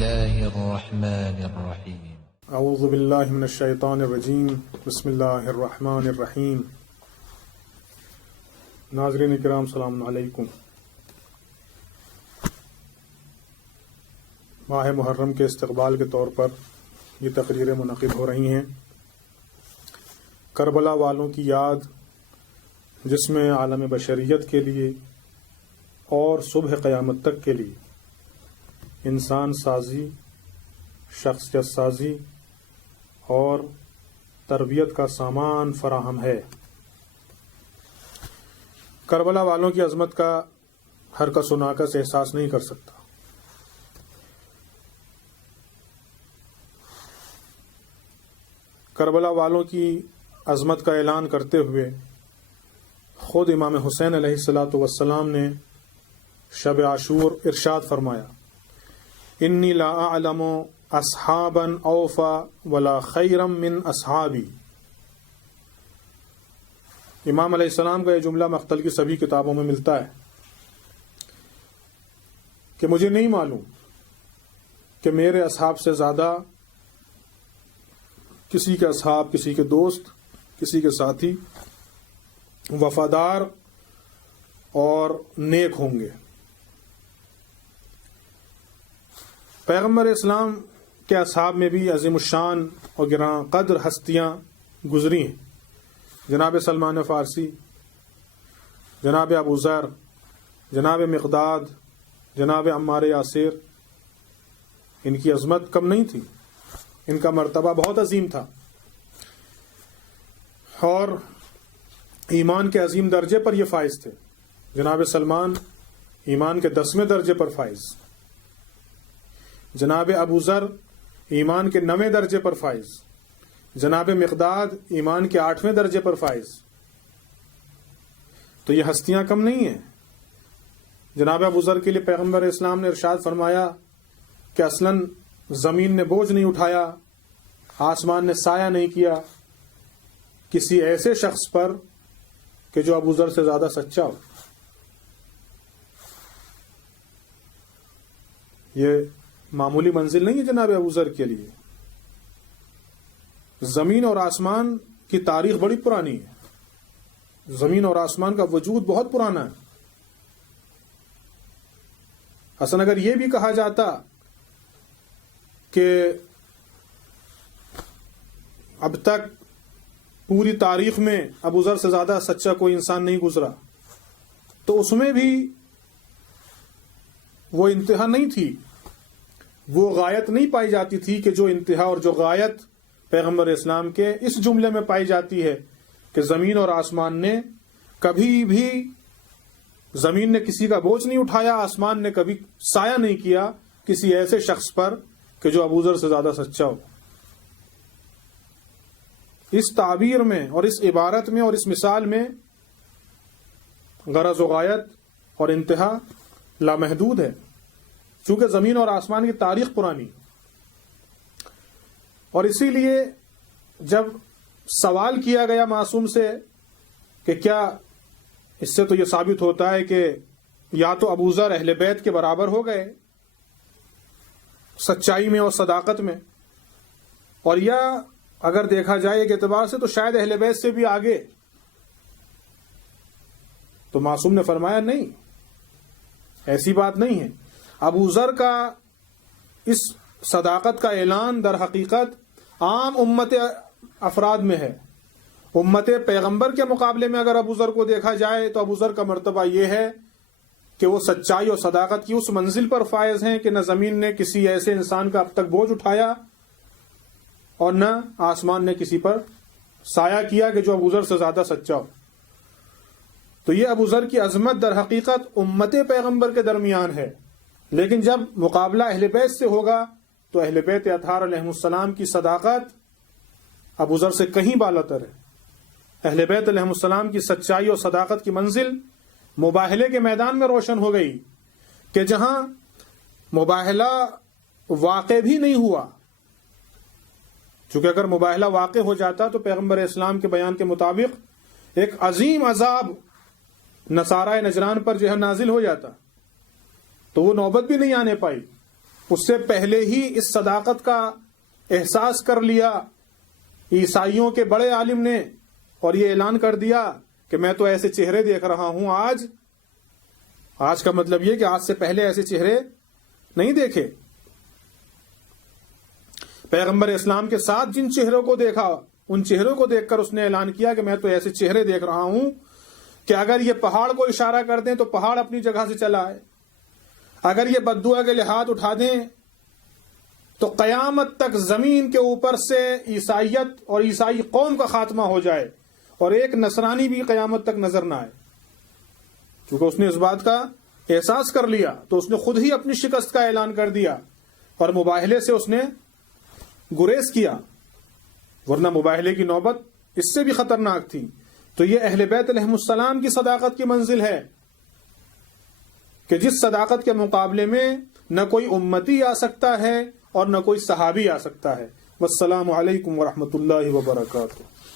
الله الرحمن الرحيم. اعوذ باللہ من الشیطان الرجیم. بسم اللہ الرحمن الرحیم. ناظرین کرام السلام علیکم. ماہ محرم کے استقبال کے طور پر یہ تقریریں منعقد ہو رہی ہیں. کربلا والوں کی یاد، جس میں عالم بشریت کے لیے اور صبح قیامت تک کے لیے انسان سازی، شخصیت سازی اور تربیت کا سامان فراہم ہے. کربلا والوں کی عظمت کا ہر کس و ناکس احساس نہیں کر سکتا. کربلا والوں کی عظمت کا اعلان کرتے ہوئے خود امام حسین علیہ الصلاۃ والسلام نے شب عاشور ارشاد فرمایا: انی لا اعلم اصحابا اوفا ولا خیرا من اصحابی. امام علیہ السلام کا یہ جملہ مختل کی سبھی کتابوں میں ملتا ہے کہ مجھے نہیں معلوم کہ میرے اصحاب سے زیادہ کسی کے اصحاب، کسی کے دوست، کسی کے ساتھی وفادار اور نیک ہوں گے. پیغمبر اسلام کے اصحاب میں بھی عظیم الشان اور گراں قدر ہستیاں گزری ہیں. جناب سلمان فارسی، جناب ابو ذر، جناب مقداد، جناب عمار یاسر. ان کی عظمت کم نہیں تھی، ان کا مرتبہ بہت عظیم تھا اور ایمان کے عظیم درجے پر یہ فائز تھے. جناب سلمان ایمان کے 10ویں درجے پر فائز، جناب ابو ذر ایمان کے 9ویں درجے پر فائز، جناب مقداد ایمان کے 8ویں درجے پر فائز. تو یہ ہستیاں کم نہیں ہیں. جناب ابو ذر کے لیے پیغمبر اسلام نے ارشاد فرمایا کہ اصلاً زمین نے بوجھ نہیں اٹھایا، آسمان نے سایہ نہیں کیا کسی ایسے شخص پر کہ جو ابو ذر سے زیادہ سچا ہو. یہ معمولی منزل نہیں ہے جناب ابو ذر کے لیے. زمین اور آسمان کی تاریخ بڑی پرانی ہے، زمین اور آسمان کا وجود بہت پرانا ہے. اصلا اگر یہ بھی کہا جاتا کہ اب تک پوری تاریخ میں ابو ذر سے زیادہ سچا کوئی انسان نہیں گزرا، تو اس میں بھی وہ انتہا نہیں تھی، وہ غایت نہیں پائی جاتی تھی کہ جو انتہا اور جو غایت پیغمبر اسلام کے اس جملے میں پائی جاتی ہے کہ زمین اور آسمان نے کبھی بھی، زمین نے کسی کا بوجھ نہیں اٹھایا، آسمان نے کبھی سایہ نہیں کیا کسی ایسے شخص پر کہ جو ابو ذر سے زیادہ سچا ہو. اس تعبیر میں اور اس عبارت میں اور اس مثال میں غرض و غایت اور انتہا لامحدود ہے، چونکہ زمین اور آسمان کی تاریخ پرانی. اور اسی لیے جب سوال کیا گیا معصوم سے کہ کیا اس سے تو یہ ثابت ہوتا ہے کہ یا تو ابو ذر اہل بیت کے برابر ہو گئے سچائی میں اور صداقت میں، اور یا اگر دیکھا جائے ایک اعتبار سے تو شاید اہل بیت سے بھی آگے. تو معصوم نے فرمایا نہیں، ایسی بات نہیں ہے. ابو ذر کا اس صداقت کا اعلان در حقیقت عام امت افراد میں ہے. امت پیغمبر کے مقابلے میں اگر ابو ذر کو دیکھا جائے تو ابو ذر کا مرتبہ یہ ہے کہ وہ سچائی اور صداقت کی اس منزل پر فائز ہیں کہ نہ زمین نے کسی ایسے انسان کا اب تک بوجھ اٹھایا اور نہ آسمان نے کسی پر سایہ کیا کہ جو ابو ذر سے زیادہ سچا ہو. تو یہ ابو ذر کی عظمت در حقیقت امت پیغمبر کے درمیان ہے، لیکن جب مقابلہ اہل بیت سے ہوگا تو اہل بیت اطہار علیہ السلام کی صداقت ابو ذر سے کہیں بالاتر ہے. اہل بیت علیہ السلام کی سچائی اور صداقت کی منزل مباہلے کے میدان میں روشن ہو گئی کہ جہاں مباہلہ واقع بھی نہیں ہوا. چونکہ اگر مباہلہ واقع ہو جاتا تو پیغمبر اسلام کے بیان کے مطابق ایک عظیم عذاب نصارہ نجران پر جو ہے نازل ہو جاتا، تو وہ نوبت بھی نہیں آنے پائی اس سے پہلے ہی اس صداقت کا احساس کر لیا عیسائیوں کے بڑے عالم نے، اور یہ اعلان کر دیا کہ میں تو ایسے چہرے دیکھ رہا ہوں آج کا مطلب یہ کہ آج سے پہلے ایسے چہرے نہیں دیکھے۔ پیغمبر اسلام کے ساتھ جن چہروں کو دیکھا، ان چہروں کو دیکھ کر اس نے اعلان کیا کہ میں تو ایسے چہرے دیکھ رہا ہوں کہ اگر یہ پہاڑ کو اشارہ کر دیں تو پہاڑ اپنی جگہ سے چلا آئے، اگر یہ بددعا کے لیے ہاتھ اٹھا دیں تو قیامت تک زمین کے اوپر سے عیسائیت اور عیسائی قوم کا خاتمہ ہو جائے اور ایک نصرانی بھی قیامت تک نظر نہ آئے۔ کیونکہ اس نے اس بات کا احساس کر لیا تو اس نے خود ہی اپنی شکست کا اعلان کر دیا اور مباہلے سے اس نے گریز کیا، ورنہ مباہلے کی نوبت اس سے بھی خطرناک تھی۔ تو یہ اہل بیت علیہم السلام کی صداقت کی منزل ہے کہ جس صداقت کے مقابلے میں نہ کوئی امتی آ سکتا ہے اور نہ کوئی صحابی آ سکتا ہے۔ والسلام علیکم ورحمۃ اللہ وبرکاتہ۔